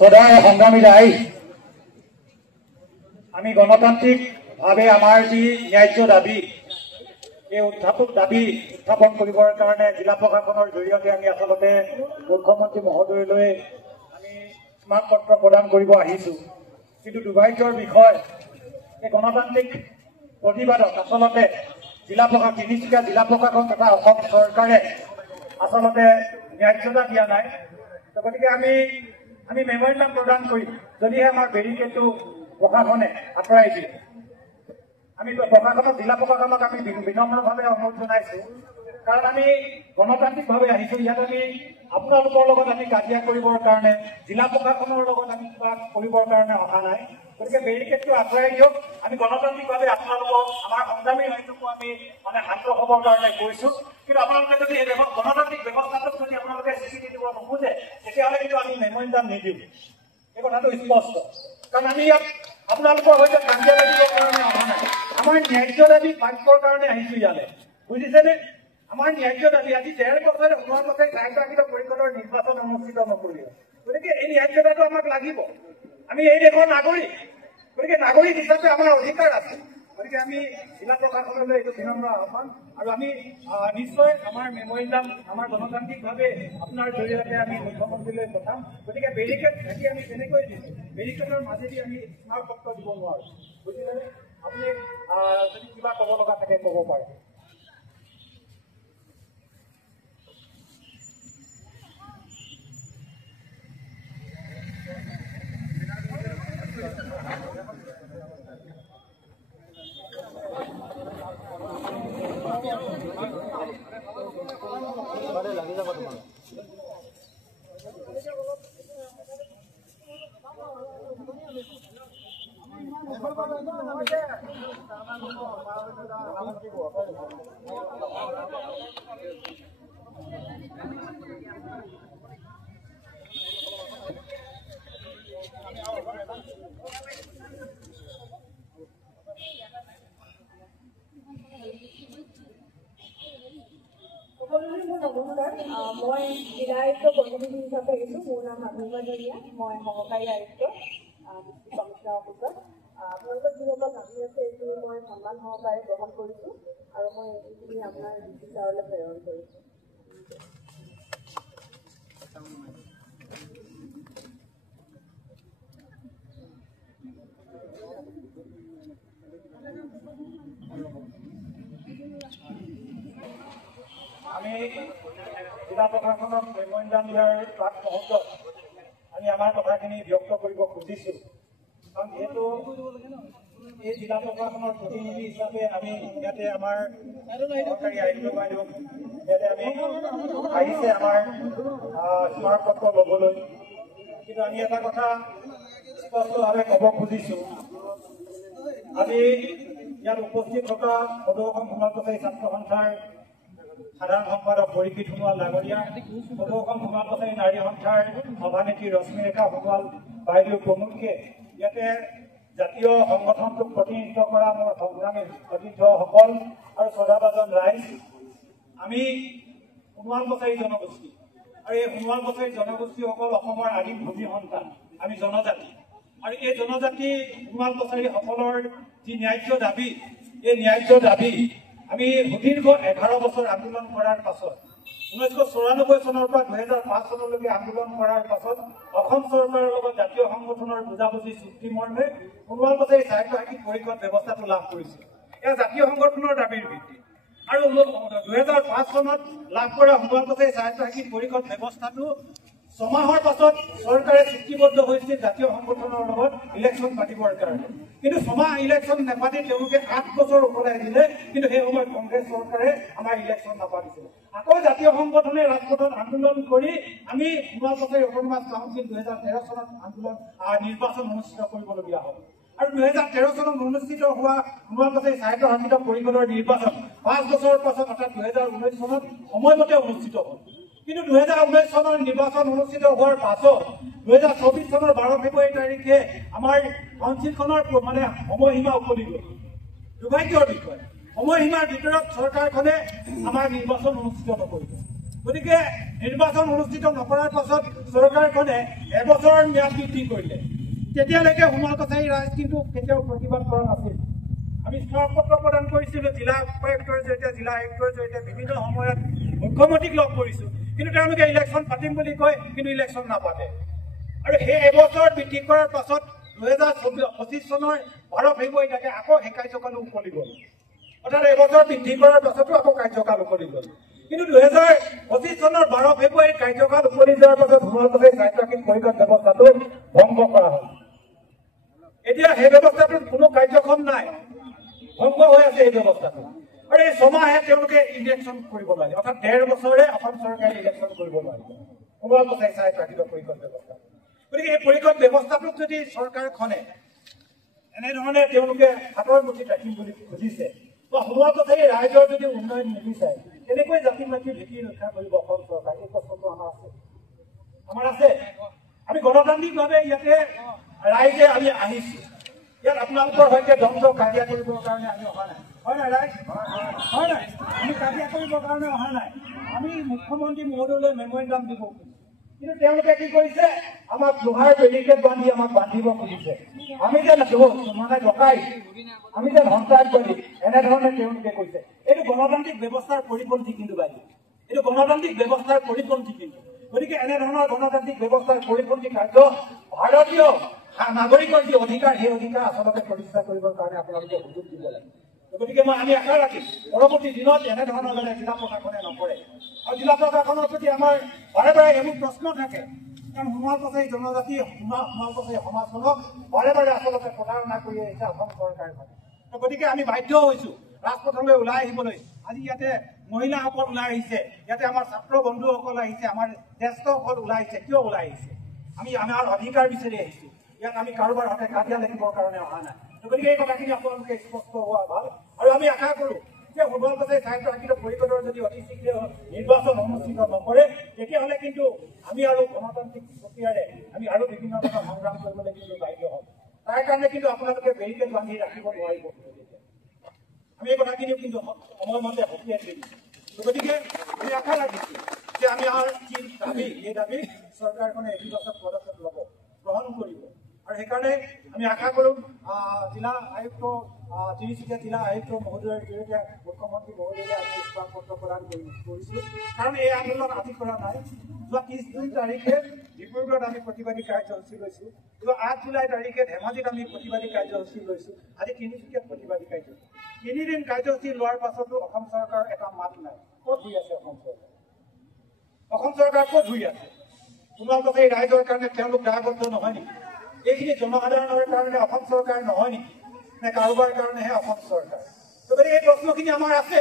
সদায় সংগ্ৰামী ৰাইজ আমি গণতান্ত্ৰিক ভাৱে আমাৰ যি ন্যায্য দাবী এই দাবী উত্থাপন কৰিবৰ কাৰণে জিলা প্ৰশাসনৰ জৰিয়তে আমি আচলতে মুখ্যমন্ত্ৰী মহোদয়লৈ আমি স্মাৰক পত্ৰ প্ৰদান কৰিব আহিছো কিন্তু দুৰ্ভাগ্যৰ বিষয় এই গণতান্ত্ৰিক প্ৰতিবাদত আচলতে তিনিচুকীয়া জিলা প্ৰশাসন তথা অসম চৰকাৰে আচলতে ন্যায্যতা দিয়া নাই গতিকে আমি মেমৰিয়েণ্ডাম প্ৰদান কৰিম যদিহে আমাৰ বেৰিকেডটো প্ৰশাসনে আঁতৰাই দিয়ে আমি প্ৰশাসনক জিলা প্ৰশাসনক আমি বিনম্ৰভাৱে অনুৰোধ জনাইছো কাৰণ আমি গণতান্ত্ৰিকভাৱে আহিছোঁ। ইয়াত আমি আপোনালোকৰ লগত আমি কাজিয়া কৰিবৰ কাৰণে, জিলা প্ৰশাসনৰ লগত আমি কিবা কৰিবৰ কাৰণে অহা নাই। গতিকে বেৰিকেডটো আঁতৰাই দিয়ক। আমি গণতান্ত্ৰিকভাৱে আপোনালোকক আমাৰ সংগ্ৰামী ৰাইজকো আমি শান্ত হ'বৰ কাৰণে কৈছোঁ। কিন্তু আপোনালোকে যদি এই গণতান্ত্ৰিক ব্যৱস্থাটোক যদি আপোনালোকে স্বীকৃতি দিব নোখোজে, তেতিয়াহ'লে কিন্তু আমি মেমৰিণ্ডাম নিদিওঁ। এই কথাটো স্পষ্ট। কাৰণ আমি ইয়াত আপোনালোকৰ সৈতে কাজিয়া লাগিবৰ কাৰণে অহা নাই। আমাৰ ন্যায্য দাবী বাক্যৰ কাৰণে আহিছোঁ ইয়ালৈ, বুজিছেনে? আমাৰ ন্যায্য দাবী আজি ১.৫ বছৰে হোৱাৰ পাছত স্বায়ত্তশাসিত পৰিষদৰ নিৰ্বাচন অনুষ্ঠিত নকৰিলে। গতিকে এই ন্যায্যতাটো আমাক লাগিব। আমি এই দেশৰ নাগৰিক, গতিকে নাগৰিক হিচাপে আমাৰ অধিকাৰ আছে। গতিকে আমি জিলা প্ৰশাসনলৈ এইটো বিনম্ৰ আহ্বান, আৰু আমি নিশ্চয় আমাৰ মেমৰিণ্ডাম আমাৰ গণতান্ত্ৰিকভাৱে আপোনাৰ জৰিয়তে আমি মুখ্যমন্ত্ৰীলৈ পঠাম। গতিকে বেৰিকেড থাকি আমি কেনেকৈ দিছোঁ, বেৰিকেডৰ মাজেদি আমি স্মাৰকপত্ৰ দিব নোৱাৰোঁ, বুজিছেনে? আপুনি যদি কিবা ক'ব লগা থাকে ক'ব পাৰে। লাগি যাব তোমাৰ। মই জিলা আয়ুক্ত প্ৰতিনিধি হিচাপে আহিছোঁ। মোৰ নাম মাধুৰ্য দৰিয়া, মই সহকাৰী আয়ুক্ত কমিশনাৰ অফিচত। আপোনালোকৰ যিসকল নামি আছে এইখিনি মই সন্মান সহকাৰে গ্ৰহণ কৰিছোঁ, আৰু মই এইখিনি আপোনাৰ ডিচি ছাৰলৈ প্ৰেৰণ কৰিছোঁ। আমি জিলা প্ৰশাসনক মেমৰিণ্ডাম দিয়াৰ প্ৰাক মুহূৰ্তত আমি আমাৰ কথাখিনি ব্যক্ত কৰিব খুজিছোঁ। কাৰণ যিহেতু এই জিলা প্ৰশাসনৰ প্ৰতিনিধি হিচাপে আমি ইয়াতে আমাৰ সহকাৰী আয়ুক্ত বাইদেউ ইয়াতে আমি আহিছে আমাৰ স্মাৰকপত্ৰ ল'বলৈ। কিন্তু আমি এটা কথা স্পষ্টভাৱে ক'ব খুজিছোঁ, আজি ইয়াত উপস্থিত থকা সদৌ অসম সমাজ কছাৰী ছাত্ৰ সন্থাৰ সাধাৰণ সম্পাদক পৰিকৃত সোণোৱাল ডাঙৰীয়া, সদৌ অসম সমাজ কছাৰী নাৰী সন্থাৰ সভানেত্ৰী ৰশ্মিৰেখা সোণোৱাল বাইদেউ প্ৰমুখ্যে ইয়াতে জাতীয় সংগঠনটোক প্ৰতিনিধিত্ব কৰা মোৰ সংগ্ৰামী সতীৰ্থসকল আৰু শ্ৰদ্ধাভাজন ৰাইজ, আমি সোণোৱাল কছাৰী জনগোষ্ঠী, আৰু এই সোণোৱাল কছাৰী জনগোষ্ঠীসকল অসমৰ আদিম ভূমি সন্তান, আমি জনজাতি। আৰু এই জনজাতি সোণোৱাল কছাৰীসকলৰ যি ন্যায্য দাবী, এই ন্যায্য দাবী আমি সুদীৰ্ঘ 11 বছৰ আন্দোলন কৰাৰ পাছত 1994 চনৰ পৰা 2005 চনলৈকে আন্দোলন কৰাৰ পাছত অসম চৰকাৰৰ লগত জাতীয় সংগঠনৰ বুজাবুজি চুক্তি মৰ্মে সোণোৱাল কছাৰী স্বায়ত্তশাসিত পৰিষদ ব্যৱস্থাটো লাভ কৰিছিল। এয়া জাতীয় সংগঠনৰ দাবীৰ ভিত্তিত। আৰু 2005 চনত লাভ কৰা সোণোৱাল কছাৰী স্বায়ত্তশাসিত পৰিষদ ব্যৱস্থাটো 6 মাহৰ পাছত চৰকাৰে চুক্তিবদ্ধ হৈছিল জাতীয় সংগঠনৰ লগত ইলেকশ্যন পাতিবৰ কাৰণে। কিন্তু 6 মাহ ইলেকশ্যন নাপাতি তেওঁলোকে 8 বছৰ উকলাই দিলে। কিন্তু সেই সময়ত কংগ্ৰেছ চৰকাৰে আমাৰ ইলেকশ্যন নাপাতিছিল। আকৌ জাতীয় সংগঠনে ৰাজপথত আন্দোলন কৰি আমি সোণোৱাল কছাৰী অট'নমাছ কাউন্সিল 2013 চনত নিৰ্বাচন অনুষ্ঠিত কৰিবলগীয়া হ'ল। আৰু 2013 চনত অনুষ্ঠিত হোৱা সোণোৱাল কছাৰী স্বায়ত্তশাসিত পৰিষদৰ নিৰ্বাচন 5 বছৰৰ পাছত অৰ্থাৎ 2019 চনত সময়মতে অনুষ্ঠিত হ'ল। কিন্তু 2019 চনৰ নিৰ্বাচন অনুষ্ঠিত হোৱাৰ পাছত 2024 চনৰ 12 ফেব্ৰুৱাৰী তাৰিখে আমাৰ কাউন্সিলখনৰ সময়সীমা উকলি গ'ল। দুৰ্ভাগ্যৰ বিষয়, সময়সীমাৰ ভিতৰত চৰকাৰখনে আমাৰ নিৰ্বাচন অনুষ্ঠিত নকৰিব। গতিকে নিৰ্বাচন অনুষ্ঠিত নকৰাৰ পাছত চৰকাৰখনে এবছৰৰ ম্যাদ বৃদ্ধি কৰিলে। তেতিয়ালৈকে সোণোৱাল কছাৰী ৰাইজ কিন্তু কেতিয়াও প্ৰতিবাদ কৰা নাছিল। আমি স্মাৰকপত্ৰ প্ৰদান কৰিছিলোঁ জিলা উপায়ুক্তৰ জৰিয়তে, জিলা আয়ুক্তৰ জৰিয়তে বিভিন্ন সময়ত মুখ্যমন্ত্ৰীক লগ কৰিছোঁ। কিন্তু তেওঁলোকে ইলেকশ্যন পাতিম বুলি কয়, কিন্তু ইলেকশ্যন নাপাতে। আৰু সেই এবছৰ বৃদ্ধি কৰাৰ পাছত 2025 চনৰ 12 ফেব্ৰুৱাৰীলৈকে আকৌ সেই কাৰ্যকালো উকলি গ'ল। অৰ্থাৎ এবছৰ বৃদ্ধি কৰাৰ পাছতো আকৌ কাৰ্যকাল উকলি গ'ল। কিন্তু 2025 চনৰ 12 ফেব্ৰুৱাৰীত কাৰ্যকাল উকলি যোৱাৰ পাছত সোণোৱাল কছাৰী স্বায়ত্তশাসিত পৰিষদ ব্যৱস্থাটো ভংগ কৰা হ'ল। এতিয়া সেই ব্যৱস্থাটোত কোনো কাৰ্যক্ষম নাই, ভংগ হৈ আছে এই ব্যৱস্থাটো। আৰু এই 6 মাহে তেওঁলোকে ইলেকশ্যন কৰিব নোৱাৰে, অৰ্থাৎ 1.5 বছৰে অসম চৰকাৰে ইলেকশ্যন কৰিব নোৱাৰিব। সোণোৱাল কছাৰী চাহিত্য আয়োগৰ পৰিষদ ব্যৱস্থা। গতিকে এই পৰিষদ ব্যৱস্থাটোক যদি চৰকাৰখনে এনেধৰণে তেওঁলোকে হাতৰ মুঠিত ৰাখিম বুলি খুজিছে, বা সোণোৱাল কছাৰী ৰাইজৰ যদি উন্নয়ন নিবিচাৰে, কেনেকৈ জাতি মাটিৰ ভেটি ৰক্ষা কৰিব অসম চৰকাৰ? এই প্ৰশ্নটো আমাৰ আছে। আমি গণতান্ত্ৰিকভাৱে ইয়াতে ৰাইজে আমি আহিছো। ইয়াত আপোনালোকৰ সৈতে দ্বন্দ্ব কাজিয়া কৰিবৰ কাৰণে আমি অহা নাই, হয় নাই ৰাইজ? হয় নাই? আমি কাজিয়া কৰিবৰ কাৰণে অহা নাই। আমি মুখ্যমন্ত্ৰী মহোদয়লৈ মেমৰেণ্ডাম দিব খুজিছো, কিন্তু তেওঁলোকে কি কৰিছে? আমাক লোহাৰ বেৰিকেড বান্ধি আমাক বান্ধিব খুজিছে। আমি যেন মানে ডকাই, আমি যেন সন্ত্ৰাসবাদী, এনেধৰণে তেওঁলোকে কৈছে। এইটো গণতান্ত্ৰিক ব্যৱস্থাৰ পৰিপন্থী কিন্তু বাইদেউ, এইটো গণতান্ত্ৰিক ব্যৱস্থাৰ পৰিপন্থী কিন্তু। গতিকে এনেধৰণৰ গণতান্ত্ৰিক ব্যৱস্থাৰ পৰিপন্থী কাৰ্য ভাৰতীয় নাগৰিকৰ যি অধিকাৰ, সেই অধিকাৰ আচলতে প্ৰতিষ্ঠা কৰিবৰ কাৰণে আপোনালোকে সুযোগ দিব লাগে। গতিকে আমি আশা ৰাখিম পৰৱৰ্তী দিনত এনেধৰণৰ যাতে জিলা প্ৰশাসনে নকৰে। আৰু জিলা প্ৰশাসনৰ প্ৰতি আমাৰ বাৰে বাৰে এইবোৰ প্ৰশ্ন থাকে, কাৰণ সোণোৱাল কছাৰী জনজাতি, সোণোৱাল কছাৰী সমাজখনক বাৰে বাৰে আচলতে প্ৰতাৰণা কৰি আহিছে অসম চৰকাৰখনে। গতিকে আমি বাধ্য হৈছো ৰাজপথলৈ ওলাই আহিবলৈ। আজি ইয়াতে মহিলাসকল ওলাই আহিছে, ইয়াতে আমাৰ ছাত্ৰ বন্ধুসকল আহিছে, আমাৰ জ্যেষ্ঠসকল ওলাই আহিছে। কিয় ওলাই আহিছে? আমি আমাৰ অধিকাৰ বিচাৰি আহিছো। ইয়াত আমি কাৰোবাৰ হাতে কাজিয়া লাগিবৰ কাৰণে অহা নাই। গতিকে এই কথাখিনি আপোনালোকে স্পষ্ট হোৱা ভাল। আৰু আমি আশা কৰো যে সোণোৱাল কছাৰী সাহিত্য আয়োগৰ পৰিষদৰ যদি অতি শীঘ্ৰে নিৰ্বাচন অনুষ্ঠিত নকৰে, তেতিয়াহ'লে কিন্তু আমি আৰু গণতান্ত্ৰিক প্ৰক্ৰিয়াৰে আমি আৰু বিভিন্ন ধৰণৰ সংগ্ৰাম কৰিবলৈ কিন্তু বাধ্য হ'ম। তাৰ কাৰণে কিন্তু আপোনালোকে বেৰিকেড বান্ধি ৰাখিব নোৱাৰিব। আমি এই কথাখিনিও কিন্তু সময়মতে সকীয়াই থৈ দিছোঁ। গতিকে আমি আশা ৰাখিছো যে আমি আমাৰ যি দাবী, এই দাবী চৰকাৰখনে ইতিবাচক পদক্ষেপ ল'ব, গ্ৰহণ কৰিব। আৰু সেইকাৰণে আমি আশা কৰোঁ জিলা আয়ুক্ত, তিনিচুকীয়া জিলা আয়ুক্ত মহোদয়ৰ জৰিয়তে মুখ্যমন্ত্ৰী মহোদয়লৈ আমি ইস্তাহাৰ পত্ৰ প্ৰদান কৰিছোঁ। কাৰণ এই আন্দোলন আজি কৰা নাই। যোৱা 30 তাৰিখে ডিব্ৰুগড়ত আমি প্ৰতিবাদী কাৰ্যসূচী লৈছোঁ, যোৱা 8 জুলাই তাৰিখে ধেমাজিত আমি প্ৰতিবাদী কাৰ্যসূচী লৈছোঁ, আজি তিনিচুকীয়াত প্ৰতিবাদী কাৰ্যসূচী। 3 দিন কাৰ্যসূচী লোৱাৰ পাছতো অসম চৰকাৰৰ এটা মাত নাই। ক'ত হৈ আছে অসম চৰকাৰ? অসম চৰকাৰ ক'ত হৈ আছে? সোণোৱাল কছাৰী ৰাইজৰ কাৰণে তেওঁলোক দায়বদ্ধ নহয় নেকি? এইখিনি জনসাধাৰণৰ কাৰণে অসম চৰকাৰ নহয় নেকি? নে কাৰোবাৰ কাৰণেহে অসম চৰকাৰ? গতিকে এই প্ৰশ্নখিনি আমাৰ আছে।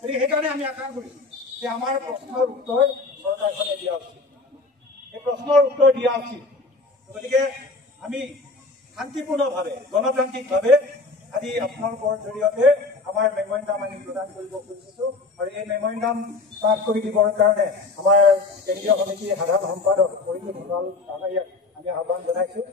গতিকে সেইকাৰণে আমি আশা কৰিছোঁ যে আমাৰ প্ৰশ্নৰ উত্তৰ চৰকাৰখনে দিয়া উচিত, এই প্ৰশ্নৰ উত্তৰ দিয়া উচিত। গতিকে আমি শান্তিপূৰ্ণভাৱে, গণতান্ত্ৰিকভাৱে আজি আপোনালোকৰ জৰিয়তে আমাৰ মেমৰেণ্ডাম আমি প্ৰদান কৰিব খুজিছোঁ। আৰু এই মেমৰেণ্ডাম পাছ কৰি দিবৰ কাৰণে আমাৰ কেন্দ্ৰীয় সমিতিৰ সাধাৰণ সম্পাদক পৰিমল সোণোৱাল কাছাৰীক আমি আহ্বান জনাইছোঁ।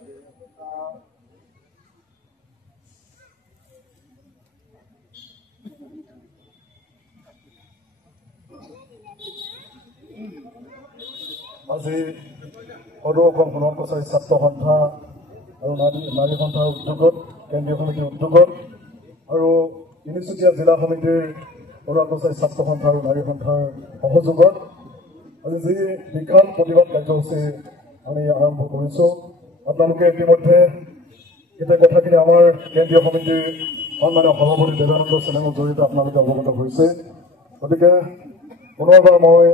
আজি সদৌ অসম সোণোৱাল কছাৰী ছাত্ৰ সন্থা আৰু নাৰী সন্থাৰ উদ্যোগত, কেন্দ্ৰীয় সমিতিৰ উদ্যোগত আৰু তিনিচুকীয়া জিলা সমিতিৰ সোণোৱাল কছাৰী ছাত্ৰ সন্থা আৰু নাৰী সন্থাৰ সহযোগত আজি যি বিশাল প্ৰতিবাদ কাৰ্যসূচী আমি আৰম্ভ কৰিছোঁ। আপোনালোকে ইতিমধ্যে গোটেই কথাখিনি আমাৰ কেন্দ্ৰীয় সমিতিৰ সন্মানীয় সভাপতি দেৱানন্দ চেনেলৰ জৰিয়তে আপোনালোকে অৱগত হৈছে। গতিকে পুনৰবাৰ মই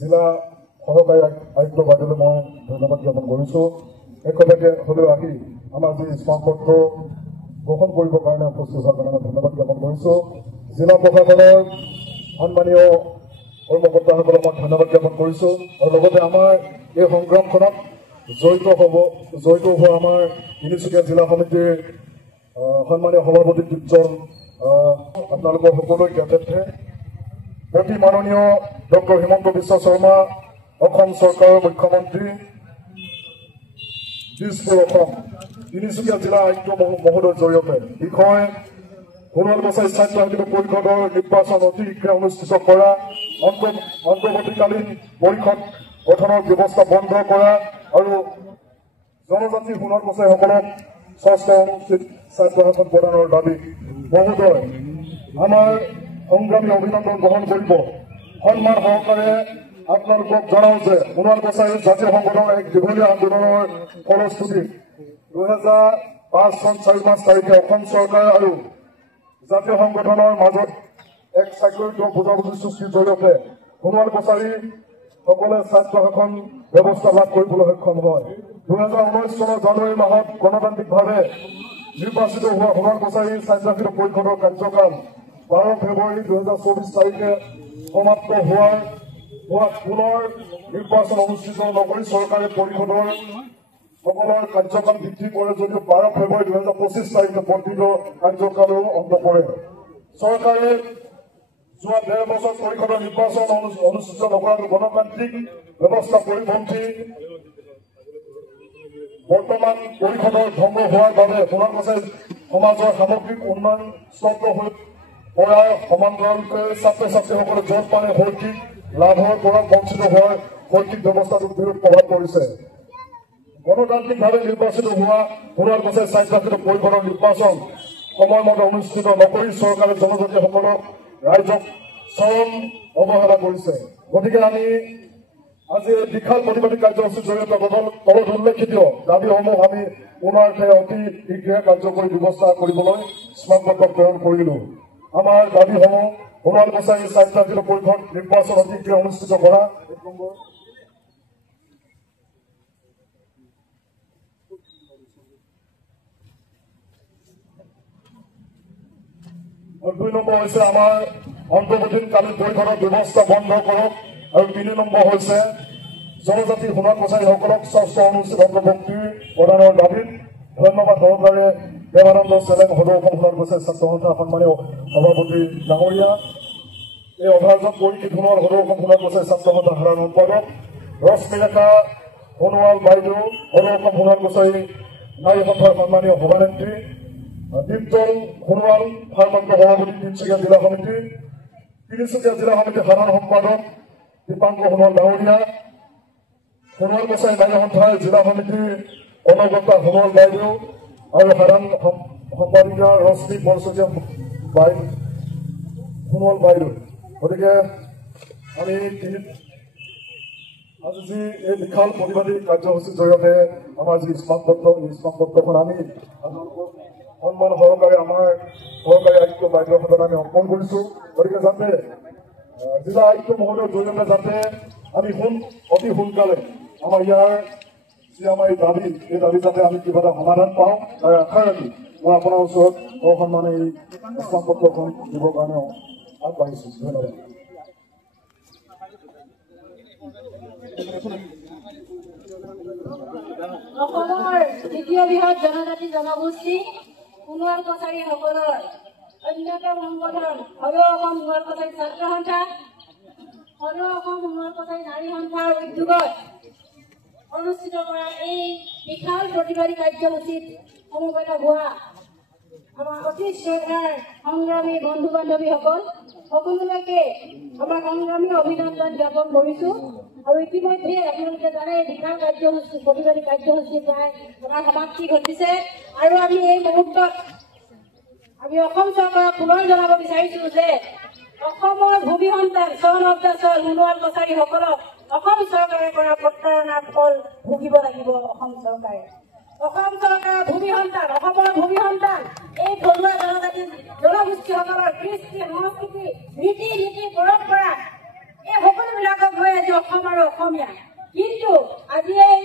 জিলা সহকাৰী আয়ুক্ত বাইদেউলৈ মই ধন্যবাদ জ্ঞাপন কৰিছোঁ। একেলগে হ'লেও আহি আমাৰ যি স্মাৰকপত্ৰ গ্ৰহণ কৰিবৰ কাৰণে উপস্থিত হোৱাৰ কাৰণে মই ধন্যবাদ জ্ঞাপন কৰিছোঁ। জিলা প্ৰশাসনৰ সন্মানীয় কৰ্মকৰ্তাসকলক মই ধন্যবাদ জ্ঞাপন কৰিছোঁ। আৰু লগতে আমাৰ এই সংগ্ৰামখনত জড়িত হোৱা আমাৰ তিনিচুকীয়া জিলা সমিতিৰ সন্মানীয় সভাপতি উজ্জ্বল আপোনালোকৰ সকলোৰে জ্ঞাতাৰ্থে অতি মাননীয় ডক্টৰ হিমন্ত বিশ্ব শৰ্মা অসম চৰকাৰৰ মুখ্যমন্ত্ৰী, দিছপুৰ অসম তিনিচুকীয়া জিলা আয়ুক্ত মহোদয়ৰ জৰিয়তে বিষয় সোণোৱাল কছাৰী সাহিত্য আয়োগ পৰিষদৰ নিৰ্বাচন অতি শীঘ্ৰে অনুষ্ঠিত কৰা, অন্তৰ্বৰ্তীকালীন পৰিষদ গঠনৰ ব্যৱস্থা বন্ধ কৰা আৰু জনজাতি সোণোৱাল কছাৰীসকলক ষষ্ঠ অনুষ্ঠিত সাহিত্য শাসন প্ৰদানৰ দাবী মহোদয় আমাৰ সংগ্ৰামী অভিনন্দন গ্ৰহণ কৰিব। সন্মান সহকাৰে আপোনালোকক জনাওঁ যে সোণোৱাল কছাৰী জাতীয় সংগঠনৰ এক দীঘলীয়া আন্দোলনৰ ফলশ্ৰুতি 2005 চন 4 তাৰিখে অসম চৰকাৰ আৰু জাতীয় সংগঠনৰ মাজত এক স্বাক্ষৰিত বুজাবুজি চুক্তিৰ জৰিয়তে সোণোৱাল কছাৰী সকলে স্বাস্থ্য শাসন ব্যৱস্থা লাভ কৰিবলৈ সক্ষম হয়। 2019 চনৰ জানুৱাৰী মাহত গণতান্ত্ৰিকভাৱে নিৰ্বাচিত হোৱা সোণোৱাল কছাৰী স্বাস্থ্য পৰিষদৰ কাৰ্যকাল 12 ফেব্ৰুৱাৰী 2024 তাৰিখে সমাপ্ত হোৱাত পুনৰ নিৰ্বাচন অনুষ্ঠিত নকৰি চৰকাৰে পৰিষদৰ সকলৰ কাৰ্যকাল বৃদ্ধি কৰে যদিও 12 ফেব্ৰুৱাৰী 2025 তাৰিখে বৰ্ধিত কাৰ্যকালৰো অন্ত পৰে। চৰকাৰে যোৱা 1.5 বছৰ পৰিষদৰ নিৰ্বাচন অনুষ্ঠিত নকৰাটো গণতান্ত্ৰিক ব্যৱস্থা পৰিপন্থী। বৰ্তমান পৰিষদৰ ভংগ হোৱাৰ বাবে সোণাৰগাঁও সমাজৰ সামগ্ৰিক উন্নয়ন স্তব্ধ হৈ পৰাৰ সমান্তৰালকৈ ছাত্ৰ ছাত্ৰীসকলে জলপানে শৈক্ষিক লাভৰ পৰা বঞ্চিত হোৱাৰ শৈক্ষিক ব্যৱস্থাটোৰ বিৰুদ্ধ প্ৰভাৱ পৰিছে। গণতান্ত্ৰিকভাৱে নিৰ্বাচিত হোৱা সোণাৰগাঁও স্বায়ত্তশাসিত পৰিষদৰ নিৰ্বাচন সময়মতে অনুষ্ঠিত নকৰি চৰকাৰে জনজাতিসকলক ৰাইজক চৰম অৱহেলা কৰিছে। গতিকে আমি আজি এই বিশাল প্ৰতিবাদী কাৰ্যসূচীৰ জৰিয়তে তলত উল্লেখিত দাবীসমূহ আমি পুনৰৰ্থে অতি শীঘ্ৰে কাৰ্যকৰী ব্যৱস্থা কৰিবলৈ স্মাৰকপত্ৰ প্ৰেৰণ কৰিলো। আমাৰ দাবীসমূহ সোণাৰগাঁও স্বায়ত্তশাসিত পৰিষদ নিৰ্বাচন অতি শীঘ্ৰে অনুষ্ঠিত কৰা, 2 নম্বৰ হৈছে আমাৰ অন্তৰ্বৰ্তীকালীন পৰিষদৰ ব্যৱস্থা বন্ধ কৰক আৰু 3 নম্বৰ হৈছে জনজাতি সোণাৰগাঁওসকলক ষষ্ঠ অনুষ্ঠিত অন্তৰ্ভুক্তি প্ৰদানৰ দাবীত ধন্যবাদ সহকাৰে দেৱানন্দ চেলেং সদৌ অসম সোণাৰগাঁও ছাত্ৰ সন্থা সন্মানীয় সভাপতি ডাঙৰীয়া, এই অভাৰজন পৰিষদ সোণৰ সদৌ অসম সোণাৰগাঁও ছাত্ৰ সন্থা সাধাৰণ সম্পাদক ৰশ্মিৰেখা সোণোৱাল বাইদেউ সদৌ অসম সোণাৰগাঁও নাৰী সন্থাৰ সন্মানীয় সভানেত্ৰী দীপজল সোণোৱাল ভাৰপ্ৰাপ্ত সভাপতি তিনিচুকীয়া জিলা সমিতি, তিনিচুকীয়া জিলা সমিতিৰ সাধাৰণ সম্পাদক দীপাংকৰ সোণোৱাল ডাঙৰীয়া, সোণোৱালগাঁও নাৰী সন্থাৰ জিলা সমিতিৰ অনুগতা সোণোৱাল বাইদেউ আৰু সাধাৰণ সম্পাদিকা ৰশ্মি বৰচতীয়া সোণোৱাল বাইদেউ। গতিকে আমি আজি যি এই বিশাল প্ৰতিবাদী কাৰ্যসূচীৰ জৰিয়তে আমাৰ যি স্মাৰকপত্ৰখন আমি সন্মান সহকাৰে আমাৰ সহকাৰী আয়ুক্ত বাইদেউৰ হাতত আমি অৰ্পণ কৰিছো। গতিকে যাতে জিলা আয়ুক্ত মহোদয়ৰ জৰিয়তে যাতে আমি অতি সোনকালে আমাৰ ইয়াৰ যি আমাৰ এই দাবী যাতে আমি কিবা এটা সমাধান পাওঁ তাৰ আশা ৰাখি মই আপোনাৰ ওচৰত সন্মানে এই স্মাৰকপত্ৰখন দিবৰ কাৰণে আগবাঢ়িছো। ধন্যবাদ। অসমৰ দ্বিতীয় বৃহৎ জনজাতি জনগোষ্ঠী সোণোৱাল কছাৰীসকলৰ অন্যতম সংগঠন সদৌ অসম সোণোৱাল কছাৰী ছাত্ৰ সন্থা, সদৌ অসম সোণোৱাল কছাৰী নাৰী সন্থাৰ উদ্যোগত অনুষ্ঠিত কৰা এই বিশাল প্ৰতিবাদী কাৰ্যসূচীত সমবেত হোৱা আমাৰ অতি শ্ৰদ্ধাৰ সংগ্ৰামী বন্ধু বান্ধৱীসকল সকলোলৈকে আমাৰ সংগ্ৰামী অভিনন্দন জ্ঞাপন কৰিছো। আৰু ইতিমধ্যে আপোনালোকে জানে বিশাল কাৰ্যসূচী প্ৰতিবাদী কাৰ্যসূচী প্ৰায় আমাৰ সমাপ্তি ঘটিছে আৰু আমি এই মুহূৰ্তত আমি অসম চৰকাৰক পুনৰ জনাব বিচাৰিছো যে অসমৰ ভূমি সন্তান চন অফ দ্য চল সোণোৱাল কছাৰীসকলক অসম চৰকাৰে কৰা প্ৰতাৰণাৰ ফল ভুগিব লাগিব। অসম চৰকাৰৰ ভূমি সন্তান, অসমৰ ভূমি সন্তান এই থলুৱা জনজাতি জনগোষ্ঠীসকলৰ কৃষ্টি সংস্কৃতি ৰীতি নীতি পৰম্পৰা এই সকলোবিলাকক লৈ আজি অসম আৰু অসমীয়া, কিন্তু আজি এই